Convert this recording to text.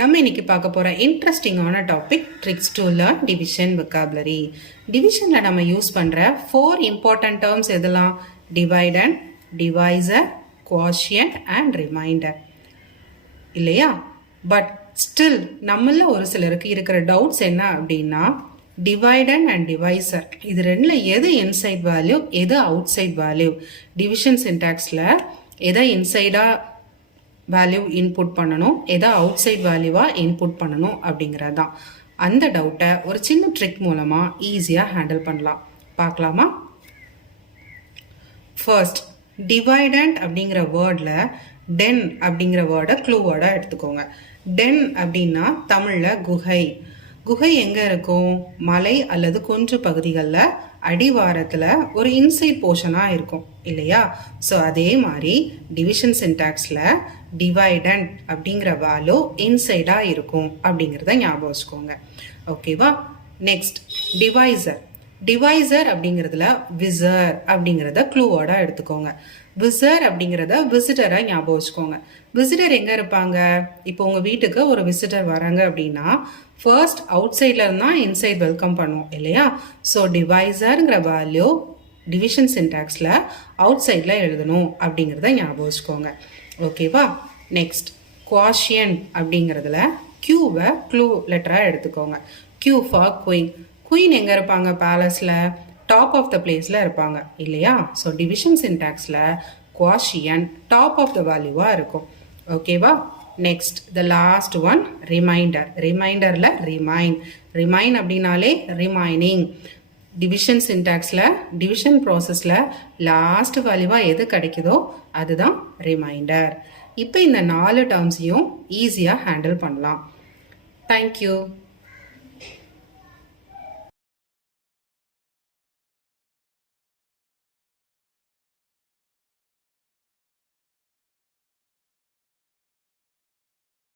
நம்ம இன்னைக்கு பார்க்க போற இன்ட்ரெஸ்டிங்கான topic tricks to learn division vocabulary. டிவிஷன்ல நம்ம யூஸ் பண்ற 4 இம்பார்ட்டன்ட் டேர்ம்ஸ் எதெல்லாம்? Dividend, divisor, quotient and reminder. இல்லையா? பட் ஸ்டில் நம்மள ஒரு சிலருக்கு இருக்கிற டவுட்ஸ் என்ன அப்படின்னா, டிவைடண்ட் அண்ட் டிவைசர் இது ரெண்டுல எது இன்சைட் வேல்யூ, எது அவுட் சைட் வேல்யூ? டிவிஷன் சின்டாக்ஸ்ல எதை இன்சைடா வேல்யூ இன்புட் பண்ணணும், எதை அவுட் சைட் வேல்யூவாக இன்புட் பண்ணணும் அப்படிங்கிறது தான். அந்த டவுட்டை ஒரு சின்ன ட்ரிக் மூலமாக ஈஸியாக ஹேண்டில் பண்ணலாம். பார்க்கலாமா? ஃபர்ஸ்ட், டிவைடண்ட் அப்படிங்கிற வேர்டில் டென் அப்படிங்கிற வேர்டை க்ளூ வேர்டாக எடுத்துக்கோங்க. டென் அப்படின்னா தமிழில் குகை. குகை எங்கே இருக்கும்? மலை அல்லது குன்று பகுதிகளில் அடிவாரத்தில் ஒரு இன்சைட் போர்ஷனாக இருக்கும் இல்லையா? ஸோ அதே மாதிரி டிவிஷன் சின்டாக்ஸில் டிவைடண்ட் அப்படிங்கிற வேல்யூ இன்சைடாக இருக்கும் அப்படிங்கிறத ஞாபகம் வச்சுக்கோங்க. ஓகேவா? Next, divisor. டிவைசர் அப்படிங்கிறதுல விசர் அப்படிங்கிறத க்ளூவோட எடுத்துக்கோங்க. விசர் அப்படிங்கிறத விசிட்டரை ஞாபகம் வச்சுக்கோங்க. விசிட்டர் எங்கே இருப்பாங்க? இப்போ உங்கள் வீட்டுக்கு ஒரு விசிட்டர் வராங்க அப்படின்னா ஃபர்ஸ்ட் அவுட் சைடில் இருந்தால் இன்சைட் வெல்கம் பண்ணுவோம் இல்லையா? ஸோ டிவைசருங்கிற வேல்யூ டிவிஷன் சின்டாக்ஸில் அவுட் சைடில் எழுதணும் அப்படிங்கிறத ஞாபகம் வச்சுக்கோங்க. ஓகேவா? நெக்ஸ்ட், குவாஷியன்ட் அப்படிங்கிறதுல கியூவை க்ளூ லெட்டராக எடுத்துக்கோங்க. Queue for queen. குயின் எங்கே இருப்பாங்க? பேலஸில் டாப் ஆஃப் த பிளேஸில் இருப்பாங்க இல்லையா? ஸோ டிவிஷன் சின்டாக்ஸில் குவாஷியன்ட் டாப் ஆஃப் த வேல்யூவாக இருக்கும். ஓகேவா? Next, the last one, remainder. ரிமைண்டரில் ரிமைன். ரிமைன் அப்படின்னாலே ரிமைனிங். டிவிஷன் சின்டாக்ஸில் டிவிஷன் ப்ராசஸில் லாஸ்ட் வேல்யூவாக எது கிடைக்குதோ அதுதான் ரிமைண்டர். இப்போ இந்த 4 டேர்ம்ஸையும் ஈஸியாக ஹேண்டில் பண்ணலாம். தேங்க்யூ.